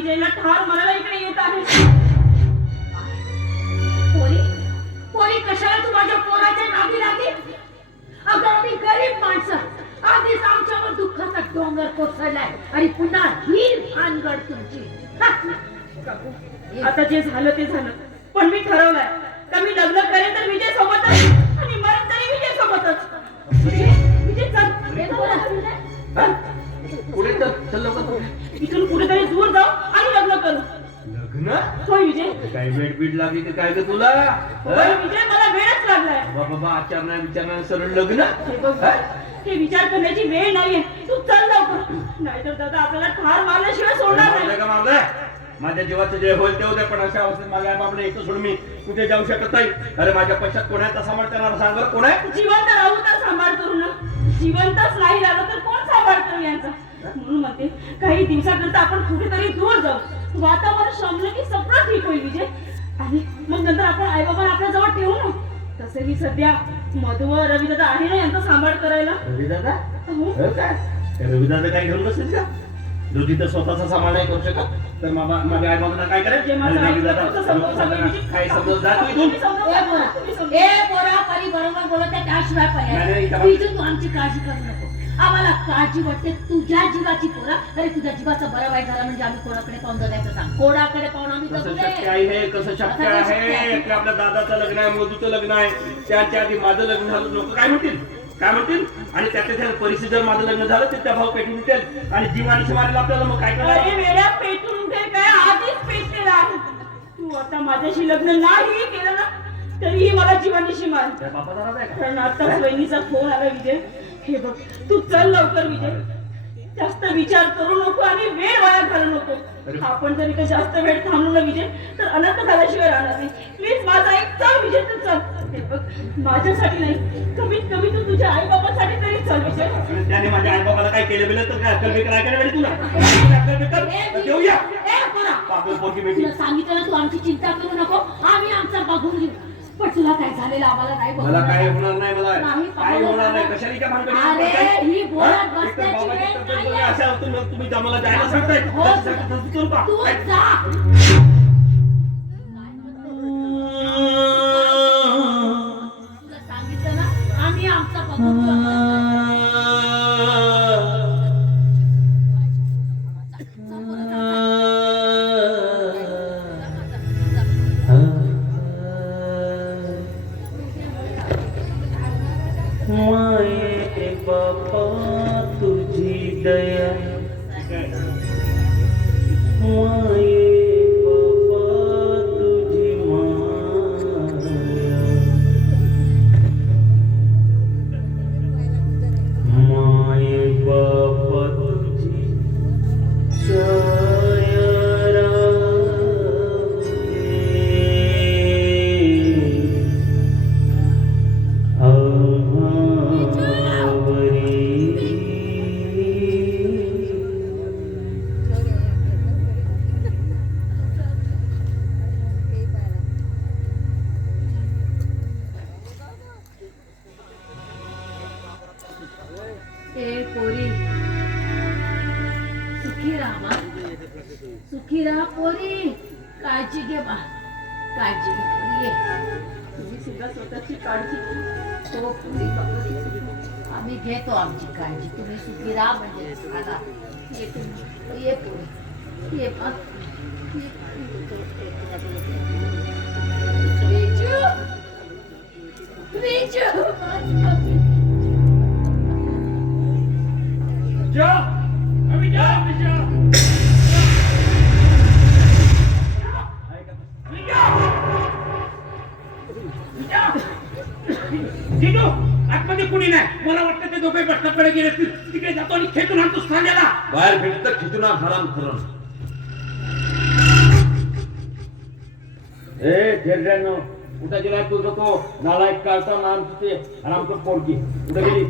विजयला ठार मारायला इकडे येत आहे. पोरी कशाला तू माझ्या पोराच्या नादी लागे? अगं आम्ही गरीब माणसं, आधीच आमच्यावर दुःखाचा डोंगर कोसळलाय आणि पुन्हा ही भानगड तुमची. आता जे झालं ते झालं, पण मी ठरवलंय का मी लग्न करेन तर विजय सोबतच आणि मरण तरी विजय सोबतच. विजय चल पुढे चल लवकर. इथून कुठेतरी दूर जाऊ आणि लग्न करू. लग्न? होय विजय. काय वेट बीट लागली की काय ग तुला? होय विजय, मला वेळच लागलाय. बाबा आचार नाही विचार नाही सरळ लग्न? हे बघ, हे विचार करण्याची वेळ नाहीये. तू चल लवकर, नाहीतर दादा आपल्याला ठार मारल्याशिवाय सोडणार नाही. का मारलंय? माझ्या जीवाचं जे होईल ते होते, पण अशा अवस्थेत माझ्या बाबाने एकटं सोडून मी कुठे जाऊ शकत नाही. अरे माझ्या पश्चात कोण आहे? सांभाळ करणार सांग बरं, कोण आहे? जिवंत राहू तर सांभाळ करू ना. जिवंतच नाही राहिलं तर कोण सांभाळतो यांचा? म्हणून म्हणते काही दिवसाकरता आपण कुठेतरी दूर जाऊ. वातावरण शमलं की सगळं ठीक होईल विजय, आणि मग नंतर आपण आईबाबा आपल्या जवळ ठेवू ना. तसेही सध्या मधु व रविदादा आहे ना यांचा सांभाळ करायला. रविदादा? हो. काय रविदादा काय घेऊन बसेल का? जो तिथं स्वतःचा सांभाळ नाही करू शकत तर माझ्या आई बाबांना काय करायचं? काय समज जा तू इथून. पोरा परी बरोबर बोलत आहे, त्याशिवाय पर्याय. इथून तू आमची काळजी करू नको. आम्हाला काळजी वाटते तुझ्या जीवाची. पोरा, अरे तुझ्या जीवाचं बरं वाईट झालं म्हणजे आम्ही कोणाकडे पाहून जगायचं सांग? कोणाकडे पाहून आम्ही कसं शक्य आहे? कसं शक्य आहे की आपल्या दादाचं लग्न आहे, मधूचं लग्न आहे, त्यांच्या आधी माझं लग्न झालं, लोक काय म्हणतील? काय म्हणतील? आणि त्याच्या परिस्थिती जर माझं लग्न झालं तर त्या भाऊ पेटून उठेल आणि जीवानिशी मारेल आपल्याला. मग काय करायचं? वेळा पेटून उठेल काय? आधीच पेटलेला आहे. तू आता माझ्याशी लग्न नाही केलं ना तरीही मला जीवानिशी मार. कारण आता वहिनीचा फोन आला विजय. हे बघ, तू चल लवकर विजय. जास्त विचार करू नको आणि वेळ वाया घालू नको. आपण जर इथे जास्त वेळ थांबलो ना विजय तर अनंत झाल्याशिवाय राहणार नाही. प्लीज माझा एक चल विजय, तू चल. हे बघ, माझ्यासाठी नाही, कमीत कमी तू तुझ्या आई बाबासाठी तरी चल विजय. त्याने माझ्या आई बाबाला काय केलं बिलं तर काय अक्कल बेकार आहे का तुला? देऊया तुला सांगितलं ना, तू आमची चिंता करू नको, आम्ही आमचा बघून घेऊ. पण तुला काय झालेलं आम्हाला नाही बघ. मला काय होणार नाही, मला काय होणार नाही. कशाने काय भानगडी? अरे ही बोलत बसण्याची वेळ नाहीये. अशा तुम्ही आम्हाला जायला सांगताय. तू जा. तुला सांगितलं ना, आम्ही आमचा बघून घेऊ. माये बापा तुझी दया, माये बापा तुझी माया, माये बापा तुझी छाया पोरी सुखी राहा, सुखी राहा पोरी. काळजी घे बा, काळजी घे. तुम्ही सुद्धा स्वतःची काळजी घे. हो पोरी, आम्ही घेतो आमची काळजी. तुम्ही सुखी राहा म्हणजे झाला. ये तुम्ही, ये पोरी, ये बा. आतमध्ये कुणी नाही. मला वाटतं ते दोघे बसण्याकडे गेले तिकडे जातो आणि खेचून आणतो स्थानाला. बाहेर भेटत तर खिचून घराम खरं. कुठे गेलाय तुझं तो नालायक काढता नाम तिथे आणि आमचं पोरकी कुठे गेली?